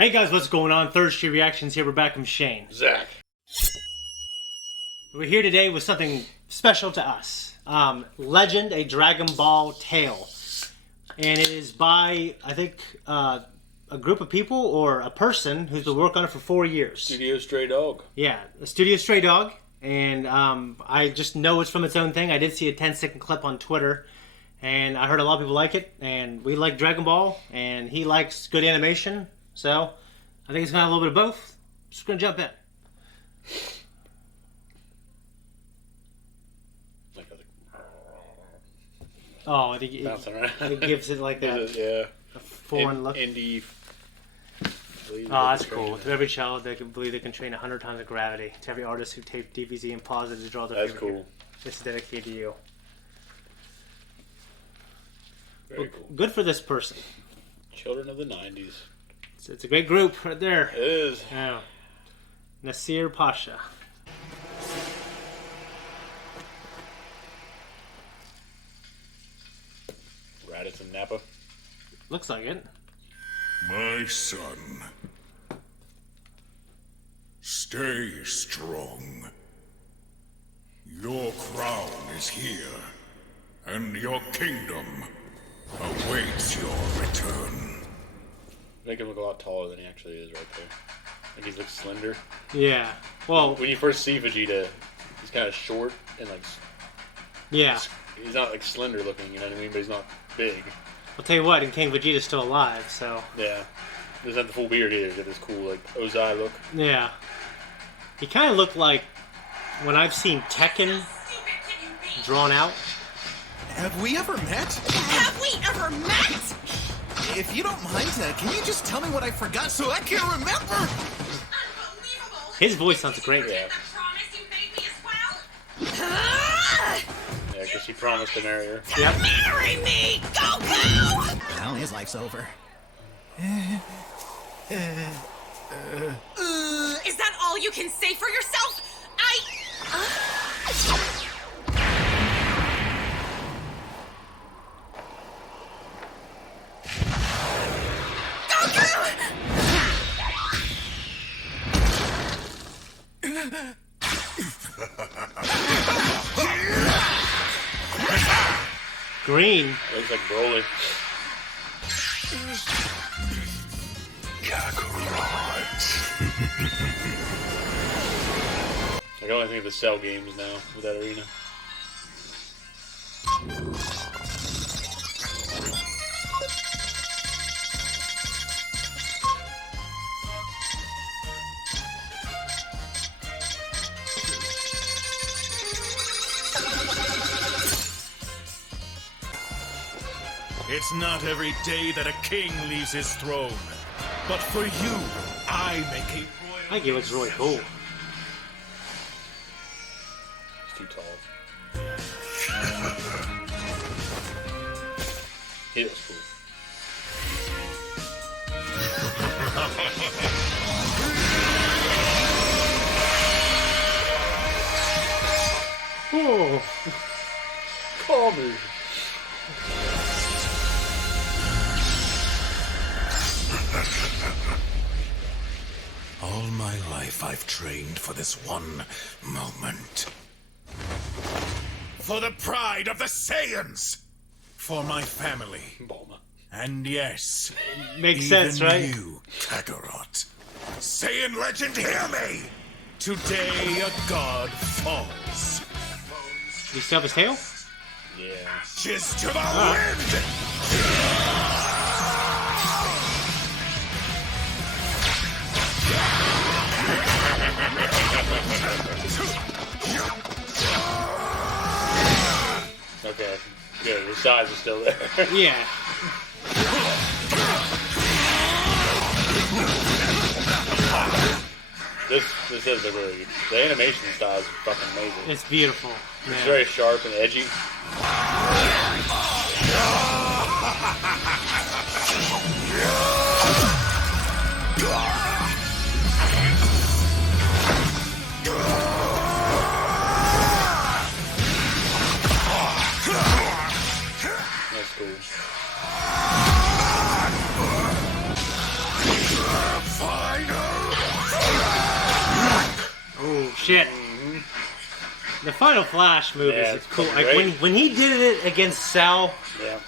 Hey guys, what's going on? Third Street Reactions here. We're back from Shane. Zakk. We're here today with something special to us. Legend, a Dragon Ball tale. And it is by, I think, a group of people or a person who's been working on it for 4 years. Studio Stray Dog. Yeah, a Studio Stray Dog. And I just know it's from its own thing. I did see a 10-second clip on Twitter. And I heard a lot of people like it. And we like Dragon Ball. And he likes good animation. So, I think it's going to have a little bit of both. Just going to jump in. Oh, it gives it like that a foreign look. Indie. Oh, that's cool. To every child, they can believe they can train 100 times the gravity. To every artist who taped DVZ and paused it to draw their favorite. That's cool. This is dedicated to you. Very cool. Good for this person. Children of the 90s. It's a great group right there. It is. Yeah. Nasir Pasha. Raditz and Nappa. Looks like it. My son, stay strong. Your crown is here, and your kingdom awaits your return. Make him look a lot taller than he actually is right there. Like he looks slender. Yeah. Well, when you first see Vegeta, he's kind of short and like. Yeah. He's not like slender looking, you know what I mean? But he's not big. I'll tell you what, and King Vegeta's still alive, so. Yeah. Doesn't have the full beard either. He's got this cool like Ozai look. Yeah. He kind of looked like when I've seen Tekken drawn out. Have we ever met? Have we ever met? If you don't mind, can you just tell me what I forgot so I can remember? Unbelievable! His voice sounds great. Yeah. The promise you made me as well? Yeah, because he promised to marry her. Yep. Marry me, Goku! Well, his life's over. Is that all you can say for yourself? Green. Looks like Broly. I can only think of the Cell games now with that arena. It's not every day that a king leaves his throne. But for you, I make a royal... I think he looks really cool. He's too tall. He looks cool. Oh. Call me. All my life I've trained for this one moment. For the pride of the Saiyans! For my family. Bulma. And yes, Makes even sense, right? you, Kakarot. Saiyan legend, hear me! Today a god falls. Do you still have his tail? Yeah. Cheers to the wind! Okay. Good. His size is still there. Yeah. This is a really good. The animation style is fucking amazing. It's beautiful. It's Yeah. very sharp and edgy. That's cool. shit. The Final Flash movie Yeah, is it's cool. fucking Like great. when he did it against Cell, Yeah.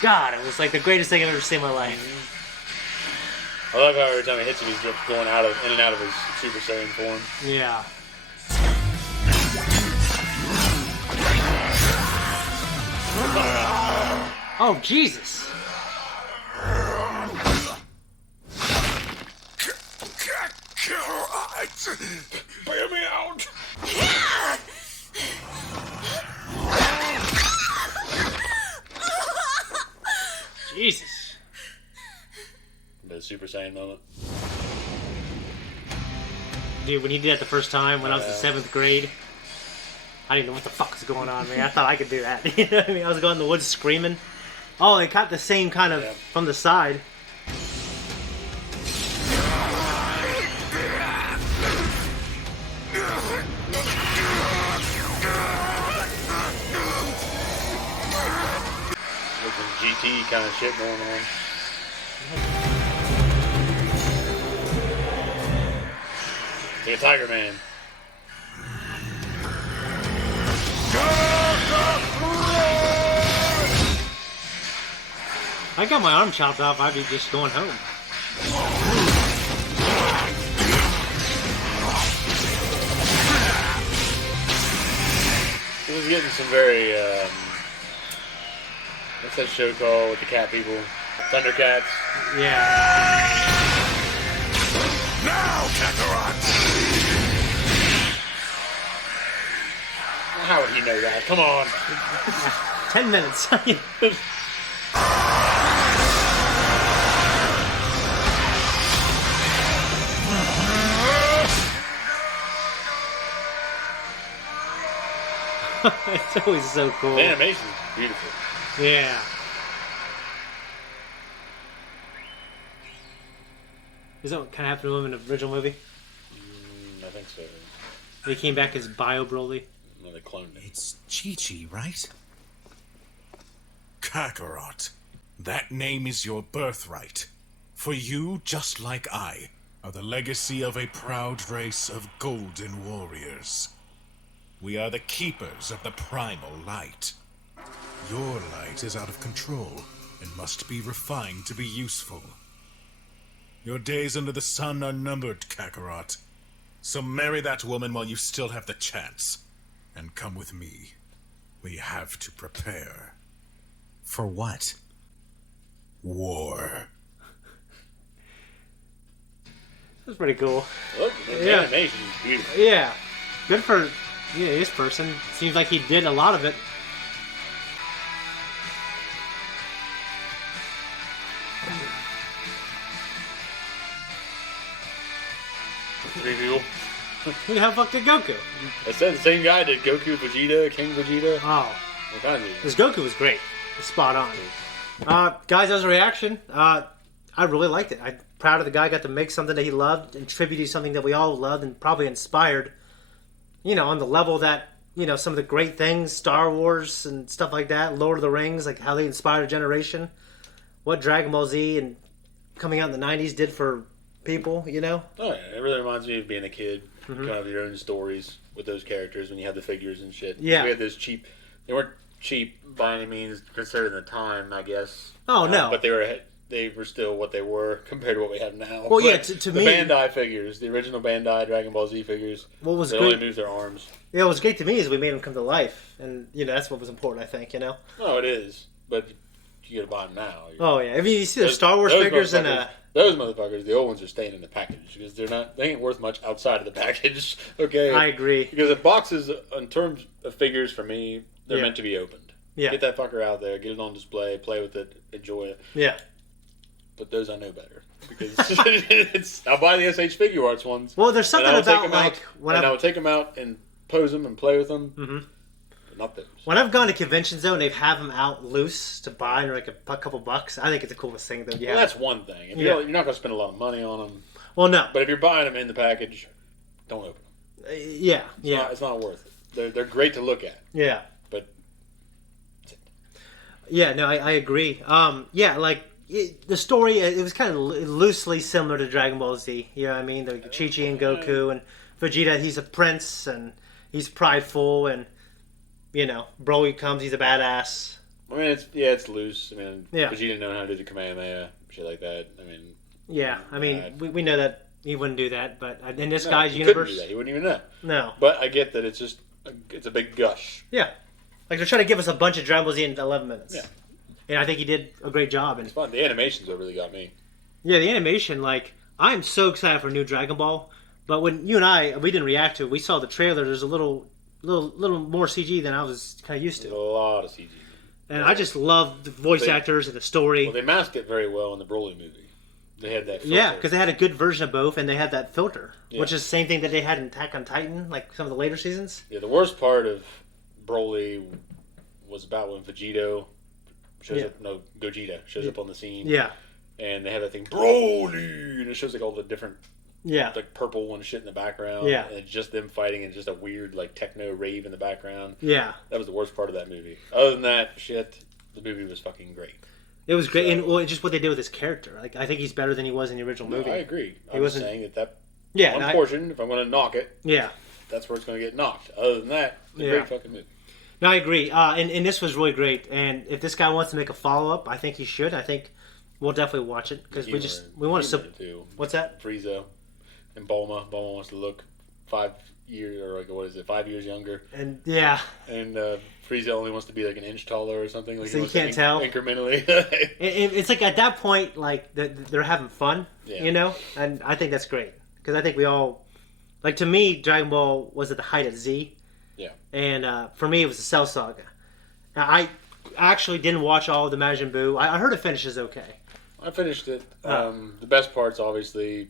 God, it was like the greatest thing I've ever seen in my life. I love how every time he hits him, he's just going in and out of his Super Saiyan form. Yeah. Oh, Jesus. Bear me out! Jesus. The Super Saiyan moment. Dude, when he did that the first time, when I was in 7th grade, I didn't know what the fuck was going on, man. I thought I could do that. You know what I mean? I was going in the woods screaming. Oh, they caught the same kind of from the side. With some GT kind of shit going on. Like a Tiger Man. I got my arm chopped off, I'd be just going home. He was getting some very, what's that show called with the cat people? Thundercats. Yeah. Now, Kakarot! How would he know that? Come on. 10 minutes. It's always so cool. The animation's beautiful. Yeah. Is that what kind of happened to him in the original movie? I think so. He came back as Bio Broly. No, they cloned it. It's Chi-Chi, right? Kakarot. That name is your birthright. For you, just like I, are the legacy of a proud race of golden warriors. We are the keepers of the primal light. Your light is out of control and must be refined to be useful. Your days under the sun are numbered, Kakarot. So marry that woman while you still have the chance. And come with me. We have to prepare. For what? War. That's pretty cool. Look, the Yeah. animation's beautiful. Yeah. Good for this person. Seems like he did a lot of it. Three people. Who the hell fuck did Goku? I said the same guy did Goku, Vegeta, King Vegeta. Oh. All kinds of This Goku was great. Spot on. Guys, as a reaction, I really liked it. I'm proud of the guy got to make something that he loved and tribute something that we all loved and probably inspired, you know, on the level that, you know, some of the great things, Star Wars and stuff like that, Lord of the Rings, like how they inspired a generation, what Dragon Ball Z and coming out in the 90s did for people, you know? Oh yeah, it really reminds me of being a kid. Kind of your own stories with those characters when you had the figures and shit. Yeah. We had those cheap. They weren't cheap by any means, considering the time, I guess. Oh, no. But they were still what they were compared to what we have now. Well, yeah, But to the me- Bandai figures, the original Bandai Dragon Ball Z figures. What was they great- only moved their arms. Yeah, what was great to me is we made them come to life. And, you know, that's what was important, I think, you know? No, it is, but you gotta buy them now. Oh, yeah. I mean, you see the Those- Star Wars those figures and... motherfuckers- Those motherfuckers, the old ones are staying in the package because they ain't worth much outside of the package. Okay, I agree. Because the boxes, in terms of figures, for me, they're Yeah. meant to be opened. Yeah. Get that fucker out there, get it on display, play with it, enjoy it. Yeah. But those I know better because I'll buy the SH Figure Arts ones. Well, there's something and I'll take about, them like, out, when and I've- I'll take them out and pose them and play with them. Mm-hmm. But not those. When I've gone to conventions, though, and they have them out loose to buy for like a couple bucks, I think it's the coolest thing, though. Well, that's one thing. If Yeah. you're not going to spend a lot of money on them. Well, no. But if you're buying them in the package, don't open them. Yeah. Yeah. It's not worth it. They're great to look at, Yeah. but Yeah, no, I agree. Yeah, like, the story, it was kind of loosely similar to Dragon Ball Z. You know what I mean? The Chi-Chi and Goku and Vegeta, he's a prince and he's prideful and, you know, Broly comes, he's a badass. I mean, it's loose. I mean, Yeah. Vegeta knowing how to do the Kamehameha, shit like that. I mean, Yeah, I mean, we know that he wouldn't do that, but in this no, guy's he universe... couldn't do that. He wouldn't even know. No. But I get that it's just, it's a big gush. Yeah. Like, they're trying to give us a bunch of Dragon Ball Z in 11 minutes. Yeah. And I think he did a great job. And It's fun. The animation's what really got me. yeah, the animation, like, I'm so excited for new Dragon Ball. But when you and we didn't react to it, we saw the trailer, there's a little more CG than I was kind of used There's to. a lot of CG. And I just love the voice actors and the story. Well, they masked it very well in the Broly movie. They had that filter. Yeah, because they had a good version of both, and they had that filter, Yeah. which is the same thing that they had in Attack on Titan, like some of the later seasons. Yeah, the worst part of Broly was about when Vegito shows up. No, Gogeta shows up on the scene. Yeah, And they have that thing, Broly, and it shows like all the different, yeah, like purple and shit in the background. Yeah. And it's just them fighting and just a weird like techno rave in the background. yeah. That was the worst part of that movie. Other than that, shit, the movie was fucking great. It was great, So- and well, just what they did with his character. Like, I think he's better than he was in the original movie. No, I agree. He I'm just wasn't- saying that Yeah, one and portion, if I'm going to knock it, yeah. that's where it's going to get knocked. Other than that, it's a Yeah. great fucking movie. No, I agree. And this was really great. And if this guy wants to make a follow up, I think he should. I think we'll definitely watch it because we want to. too. What's that? Frieza and Bulma. Bulma wants to look 5 years or like what is it, 5 years younger, And yeah, and Frieza only wants to be like an inch taller or something. Like So he you wants to can't tell? incrementally. it's like at that point, like they're having fun, Yeah. you know. And I think that's great because I think we all, like, to me, Dragon Ball was at the height of Z. Yeah. And for me, it was the Cell Saga. Now, I actually didn't watch all of the Majin Buu. I heard it finishes okay. I finished it. The best part's obviously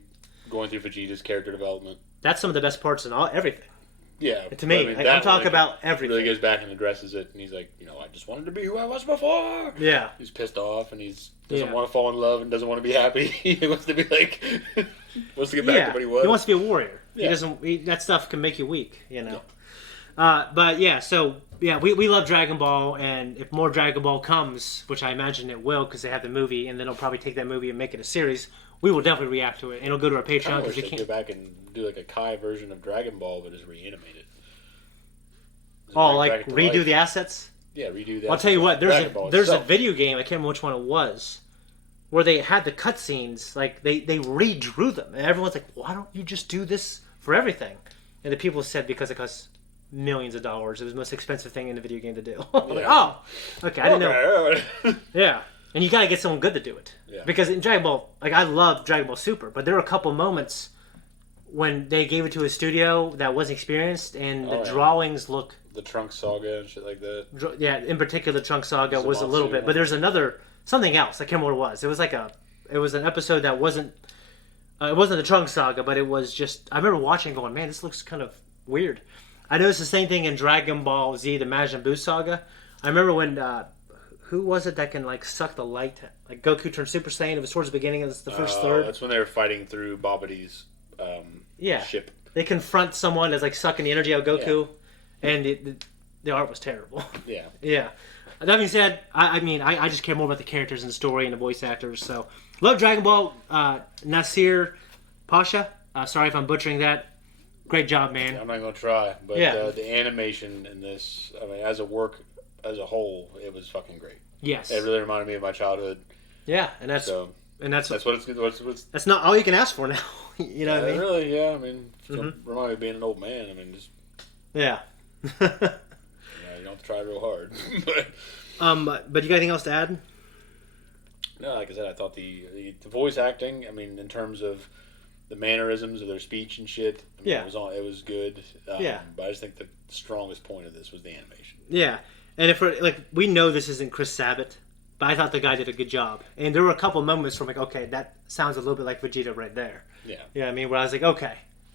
going through Vegeta's character development. That's some of the best parts in everything. Yeah, To me, but I'm that talking one, about everything. Really goes back and addresses it, and he's like, I just wanted to be who I was before. Yeah. He's pissed off, and doesn't Yeah. want to fall in love, and doesn't want to be happy. He wants to be like, wants to get back to what he was. He wants to be a warrior. Yeah. He doesn't. That stuff can make you weak, you know. But yeah, so yeah, we love Dragon Ball, and if more Dragon Ball comes, which I imagine it will, because they have the movie, and then they'll probably take that movie and make it a series, we will definitely react to it, and it'll go to our I Patreon wish because we they can't. go back and do like a Kai version of Dragon Ball, but just reanimate it. Just Oh, bring like it back to redo life. the assets. Yeah, redo that. I'll tell you what. Dragon Ball There's a itself. video game. I can't remember which one it was, where they had the cutscenes. Like they redrew them, and everyone's like, "Why don't you just do this for everything?" And the people said because it costs millions of dollars. It was the most expensive thing in the video game to do. I'm like, oh, okay, I didn't know. know. Yeah, and you gotta get someone good to do it. Yeah. Because in Dragon Ball, like, I love Dragon Ball Super, but there were a couple moments when they gave it to a studio that wasn't experienced, and the Oh, yeah. drawings look. The Trunk Saga and shit like that. Yeah, in particular, Trunk Saga was a little Zamasu. bit, but there's something else. I can't remember what it was. It was an episode that wasn't. It wasn't the Trunk Saga, but it was just. I remember watching, and going, man, this looks kind of weird. I noticed the same thing in Dragon Ball Z, the Majin Buu saga. I remember when who was it that can like suck the light? Like Goku turned Super Saiyan. It was towards the beginning of the first third. That's when they were fighting through Babadi's Yeah, ship. they confront someone that's like sucking the energy out of Goku, and the art was terrible. Yeah. Yeah. That being said, I just care more about the characters and the story and the voice actors. So, love Dragon Ball. Nasir Pasha. Sorry if I'm butchering that. Great job, man. I'm not going to try, but Yeah. the animation in this, I mean, as a whole, it was fucking great. Yes. It really reminded me of my childhood. Yeah, and that's So that's that's what it's that's not all you can ask for now. You know what I mean? really, yeah. I mean, remind me of being an old man. I mean, just Yeah. you don't have to try real hard. But you got anything else to add? No, like I said, I thought the voice acting. I mean, in terms of the mannerisms of their speech and shit. I mean, Yeah. it was good. Yeah. But I just think the strongest point of this was the animation. Yeah, and if we're, like, we know this isn't Chris Sabat, but I thought the guy did a good job. And there were a couple moments where I'm like, okay, that sounds a little bit like Vegeta right there. Yeah. You know what I mean? Where I was like, okay,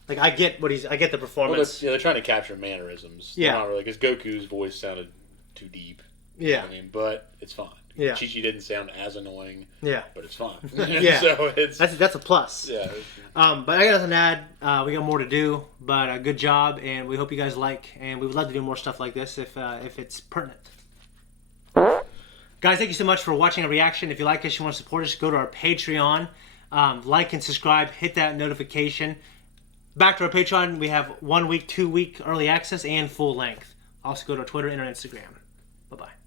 like I get the Well, performance. they're trying to capture mannerisms. Yeah. They're not really, because Goku's voice sounded too deep. You know Yeah. what I mean, but it's fine. Yeah. Chi-Chi didn't sound as annoying, Yeah, but it's fine. Yeah. So it's that's a plus. yeah. But I got nothing to add. We got more to do, but good job, and we hope you guys like, and we would love to do more stuff like this if it's pertinent. Guys, thank you so much for watching our reaction. If you like us, you want to support us, go to our Patreon. Like and subscribe. Hit that notification. Back to our Patreon, we have 1 week, 2 week early access, and full length. Also go to our Twitter and our Instagram. Bye-bye.